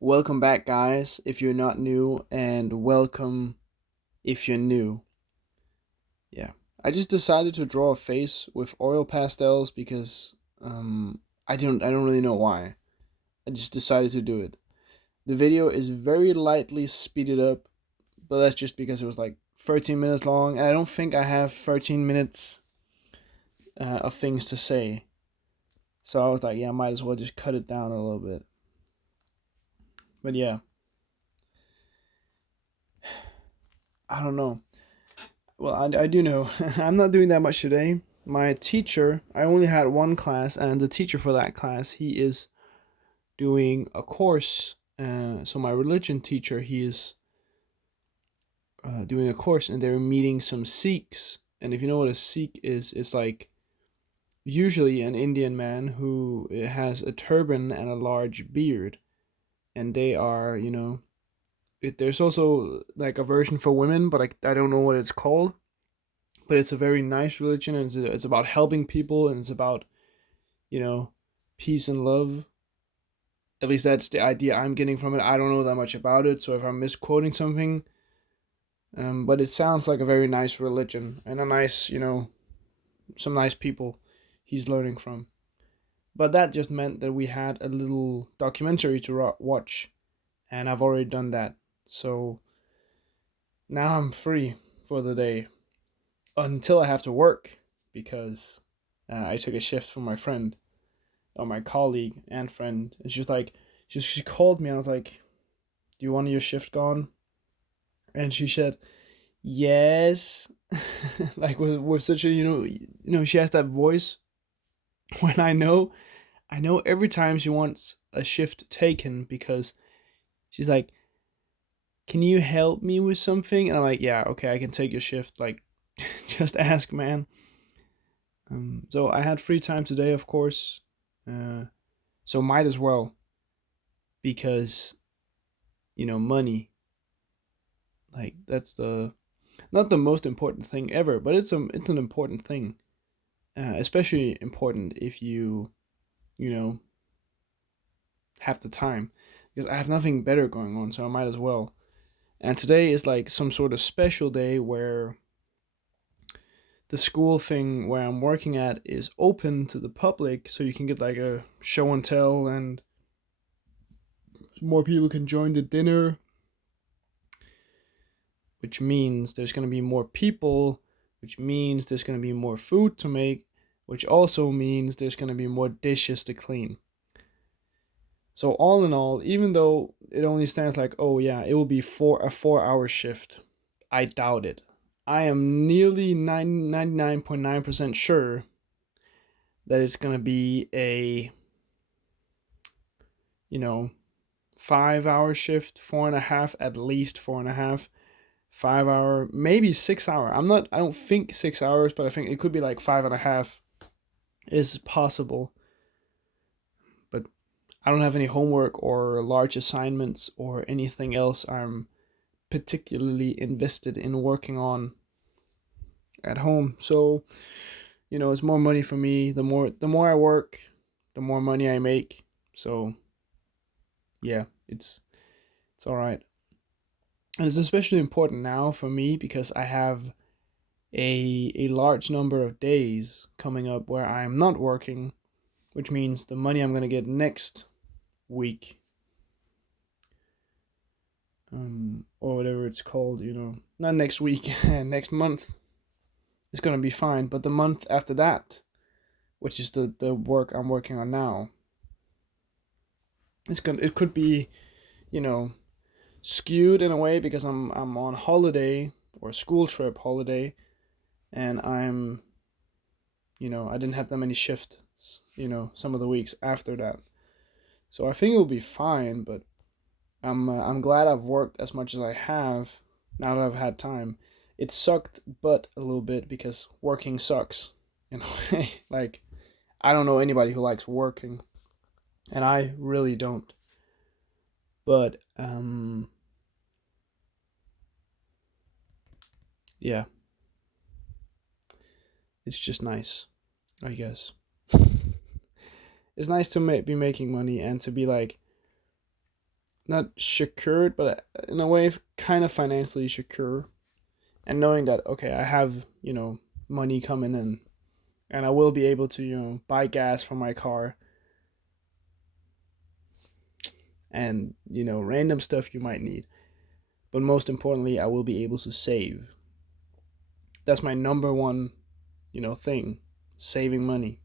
Welcome back, guys, if you're not new, and welcome if you're new. Yeah. I just decided to draw a face with oil pastels because I don't really know why. I just decided to do it. The video is very lightly speeded up, but that's just because it was like 13 minutes long, and I don't think I have 13 minutes of things to say. So I was like, yeah, I might as well just cut it down a little bit. But yeah, I don't know. Well, I do know. I'm not doing that much today. My teacher, I only had one class, and the teacher for that class, he is doing a course. So my religion teacher, he is doing a course, and they're meeting some Sikhs. And if you know what a Sikh is, it's like usually an Indian man who has a turban and a large beard, and they are, there's also like a version for women, but I don't know what it's called, but it's a very nice religion, and it's about helping people, and it's about you know peace and love. At least that's the idea I'm getting from it. I don't know that much about it, so if I'm misquoting something, but it sounds like a very nice religion and a nice, some nice people he's learning from. But that just meant that we had a little documentary to watch, and I've already done that. So now I'm free for the day until I have to work because I took a shift from my friend or my colleague and friend, and she was like, she called me. And I was like, "Do you want your shift gone?" And she said, "Yes." Like with such a she has that voice when I know every time she wants a shift taken because she's like, "Can you help me with something?" And I'm like, "Yeah, okay, I can take your shift. Like, just ask, man." So I had free time today, of course. Uh, so might as well because money, like that's the not the most important thing ever, but it's an important thing, especially important if you know have the time, because I have nothing better going on, so I might as well. And today is like some sort of special day where the school thing where I'm working at is open to the public, so you can get like a show and tell, and more people can join the dinner, which means there's going to be more people, which means there's going to be more food to make, which also means there's going to be more dishes to clean. So all in all, even though it only stands like, oh yeah, it will be a 4 hour shift, I doubt it. I am nearly 99.9% sure that it's going to be a, you know, 5 hour shift, four and a half, at least four and a half, 5 hour, maybe 6 hour. I don't think 6 hours, but I think it could be like five and a half is possible. But I don't have any homework or large assignments or anything else I'm particularly invested in working on at home. So, it's more money for me. The more I work, the more money I make. So, yeah, it's all right. And it's especially important now for me because I have a large number of days coming up where I'm not working, which means the money I'm going to get next week, or whatever it's called, not next week, next month, is going to be fine. But the month after that, which is the work I'm working on now, it could be, you know, skewed in a way because I'm on holiday or school trip holiday, and I didn't have that many shifts, some of the weeks after that. So I think it will be fine, but I'm glad I've worked as much as I have now that I've had time. It sucked but a little bit because working sucks, you know. Like, I don't know anybody who likes working, and I really don't. But yeah, it's just nice, I guess. It's nice to be making money and to be like not secured, but in a way kind of financially secure, and knowing that okay, I have money coming in, and I will be able to buy gas for my car and random stuff you might need. But most importantly, I will be able to save. That's my number one thing, saving money,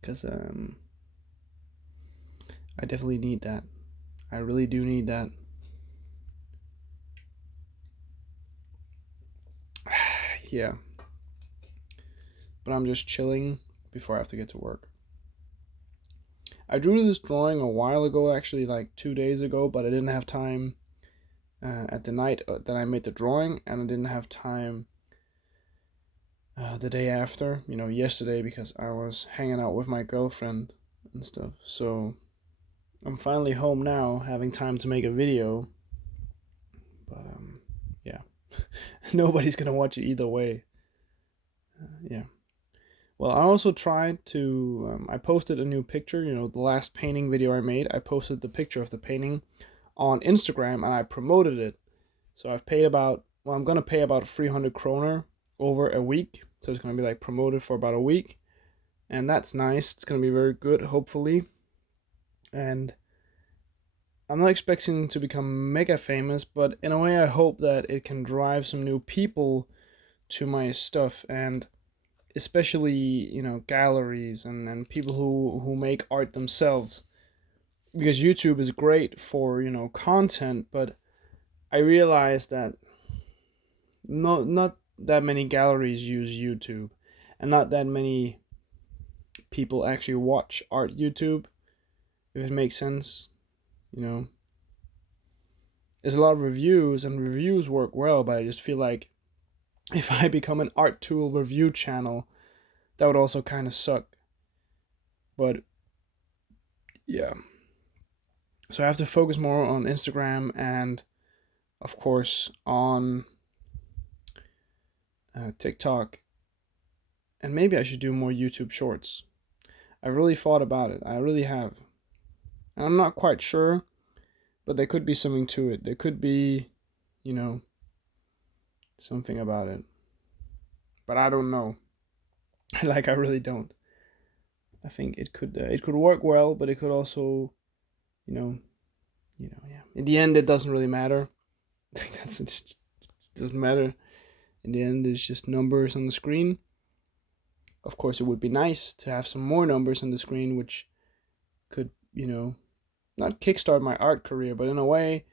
because I definitely need that. I really do need that. Yeah, but I'm just chilling before I have to get to work. I drew this drawing a while ago, actually, like 2 days ago, but I didn't have time at the night that I made the drawing, and I didn't have time the day after, yesterday, because I was hanging out with my girlfriend and stuff. So I'm finally home now, having time to make a video. But yeah, nobody's gonna watch it either way. Yeah. Well, I also tried to. I posted a new picture. The last painting video I made, I posted the picture of the painting on Instagram, and I promoted it. So I've paid about. Well, I'm gonna pay about 300 kroner over a week. So it's gonna be like promoted for about a week, and that's nice. It's gonna be very good, hopefully. And I'm not expecting to become mega famous, but in a way, I hope that it can drive some new people to my stuff, and especially galleries and people who make art themselves, because YouTube is great for content, but I realize that not that many galleries use YouTube, and not that many people actually watch art YouTube, if it makes sense. you know there's a lot of reviews, and reviews work well, but I just feel like if I become an art tool review channel, that would also kind of suck. But yeah, so I have to focus more on Instagram, and of course on TikTok, and maybe I should do more YouTube shorts. I really thought about it. I really have. And I'm not quite sure, but there could be something to it. There could be, you know, something about it. But I don't know. Like, I really don't. I think it could work well, but it could also, you know, yeah. In the end, it doesn't really matter. That's it. Just doesn't matter. In the end, it's just numbers on the screen. Of course, it would be nice to have some more numbers on the screen, which could, not kickstart my art career, but in a way,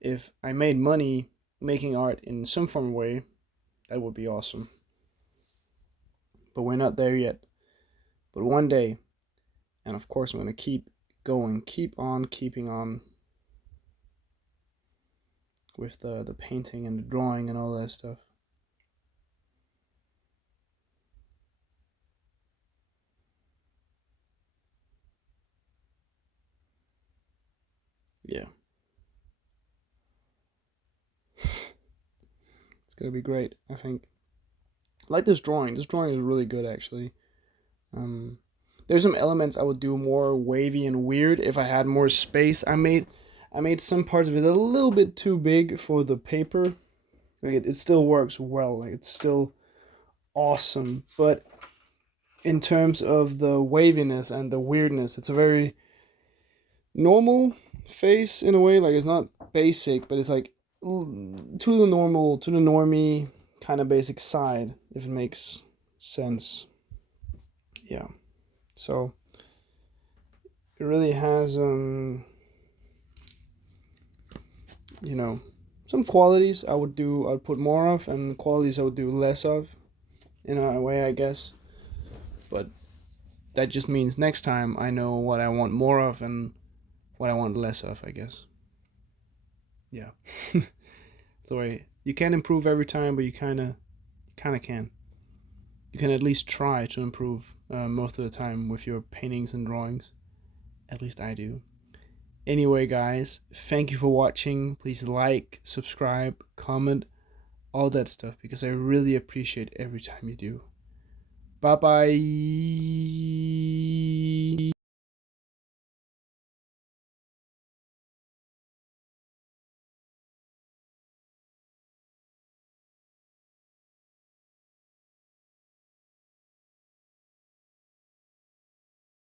if I made money making art in some form of way, that would be awesome. But we're not there yet. But one day, and of course, I'm going to keep going, keep on keeping on with the painting and the drawing and all that stuff. Yeah. It's going to be great, I think. I like this drawing. This drawing is really good, actually. There's some elements I would do more wavy and weird if I had more space. I made some parts of it a little bit too big for the paper. Like it still works well. Like it's still awesome, but in terms of the waviness and the weirdness, it's a very normal face in a way. Like it's not basic, but it's like to the normal, to the normie kind of basic side, if it makes sense. Yeah. So it really has some qualities I'd put more of, and qualities I would do less of, in a way, I guess. But that just means next time I know what I want more of and what I want less of, I guess. Yeah. So you can't improve every time, but you kind of can. You can at least try to improve most of the time with your paintings and drawings. At least I do. Anyway, guys, thank you for watching. Please like, subscribe, comment, all that stuff, because I really appreciate every time you do. Bye bye.